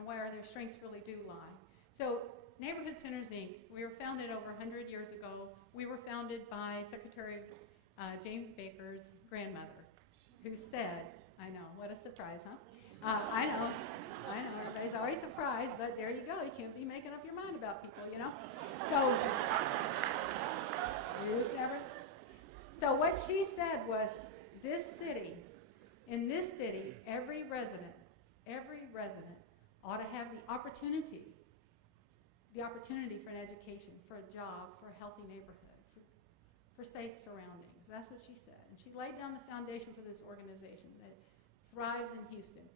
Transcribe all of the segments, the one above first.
and where their strengths really do lie. So Neighborhood Centers, Inc., we were founded over 100 years ago. We were founded by Secretary James Baker's grandmother, who said, I know, what a surprise, huh? I know, everybody's always surprised, but there you go. You can't be making up your mind about people, you know? So, you just never. So what she said was, in this city, every resident ought to have the opportunity for an education, for a job, for a healthy neighborhood, for safe surroundings. That's what she said. And she laid down the foundation for this organization that thrives in Houston.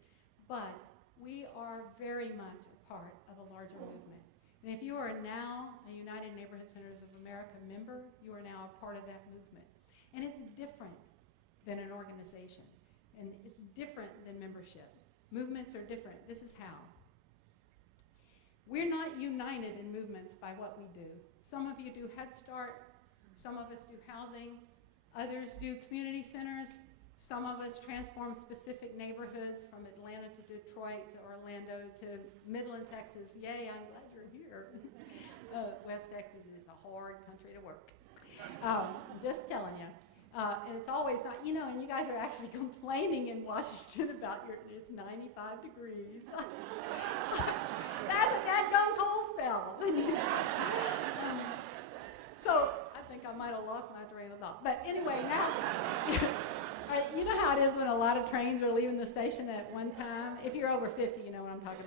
But we are very much a part of a larger movement. And if you are now a United Neighborhood Centers of America member, you are now a part of that movement. And it's different than an organization. And it's different than membership. Movements are different. This is how. We're not united in movements by what we do. Some of you do Head Start, some of us do housing, others do community centers, some of us transform specific neighborhoods from Atlanta to Detroit to Orlando to Midland, Texas. Yay, I'm glad you're here. West Texas is a hard country to work. Just telling you. And it's always not, you know, and you guys are actually complaining in Washington about it's 95 degrees. That's a dadgum cold spell. So I think I might have lost my train of thought. But anyway, now, you know how it is when a lot of trains are leaving the station at one time? If you're over 50, you know what I'm talking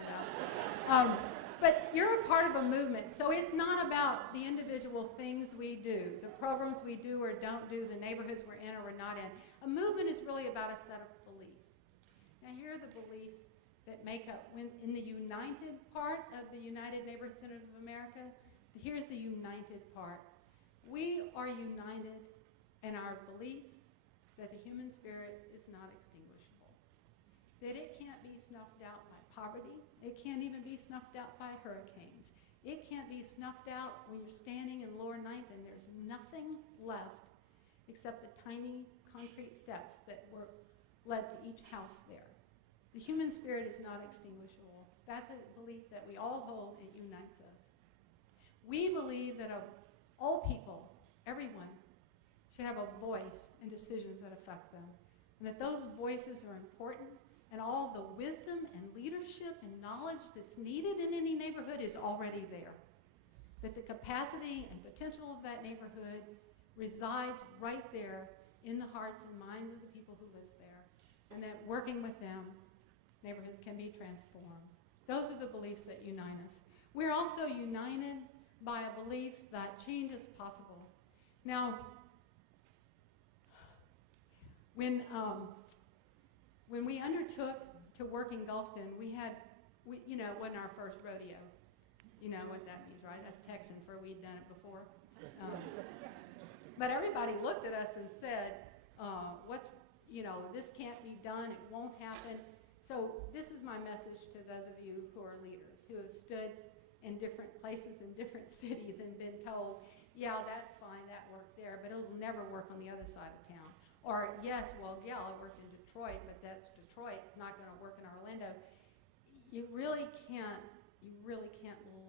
about. But you're a part of a movement, so it's not about the individual things we do, the programs we do or don't do, the neighborhoods we're in or we're not in. A movement is really about a set of beliefs. Now here are the beliefs that make up, in the united part of the United Neighborhood Centers of America, here's the united part. We are united in our belief that the human spirit is not extinguishable, that it can't be snuffed out by poverty. It can't even be snuffed out by hurricanes. It can't be snuffed out when you're standing in Lower Ninth and there's nothing left except the tiny concrete steps that were led to each house there. The human spirit is not extinguishable. That's a belief that we all hold. It unites us. We believe that all people, everyone, should have a voice in decisions that affect them, and that those voices are important. And all the wisdom and leadership and knowledge that's needed in any neighborhood is already there. That the capacity and potential of that neighborhood resides right there in the hearts and minds of the people who live there. And that working with them, neighborhoods can be transformed. Those are the beliefs that unite us. We're also united by a belief that change is possible. Now, when we undertook to work in Gulfton, you know, it wasn't our first rodeo. You know what that means, right? That's Texan for we'd done it before. But everybody looked at us and said, this can't be done, it won't happen. So this is my message to those of you who are leaders, who have stood in different places in different cities and been told, yeah, that's fine, that worked there, but it'll never work on the other side of town. Or, yes, well, yeah, I worked in Detroit, but that's Detroit. It's not going to work in Orlando. You really can't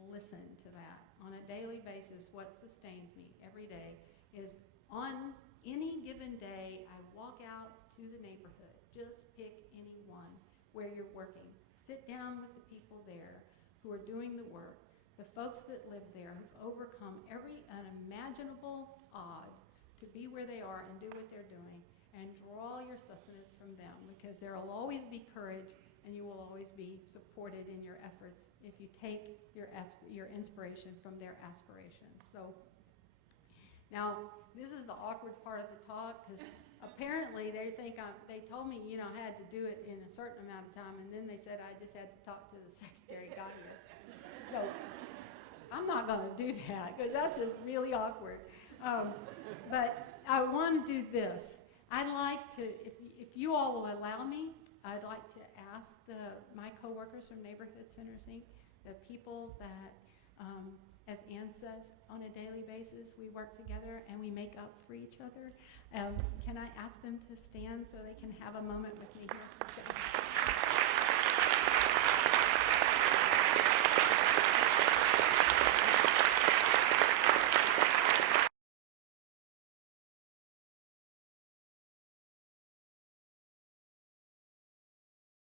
listen to that. On a daily basis, what sustains me every day is on any given day, I walk out to the neighborhood. Just pick any one where you're working. Sit down with the people there who are doing the work, the folks that live there who've overcome every unimaginable odd to be where they are and do what they're doing, and draw your sustenance from them, because there will always be courage and you will always be supported in your efforts if you take your inspiration from their aspirations. So now this is the awkward part of the talk, because apparently they think they told me, I had to do it in a certain amount of time, and then they said I just had to talk to the secretary got here. So I'm not going to do that, because that's just really awkward. But I want to do this. I'd like to, if you all will allow me, I'd like to ask my coworkers from Neighborhood Centers, Inc., the people that, as Ann says, on a daily basis, we work together and we make up for each other. Can I ask them to stand so they can have a moment with me here?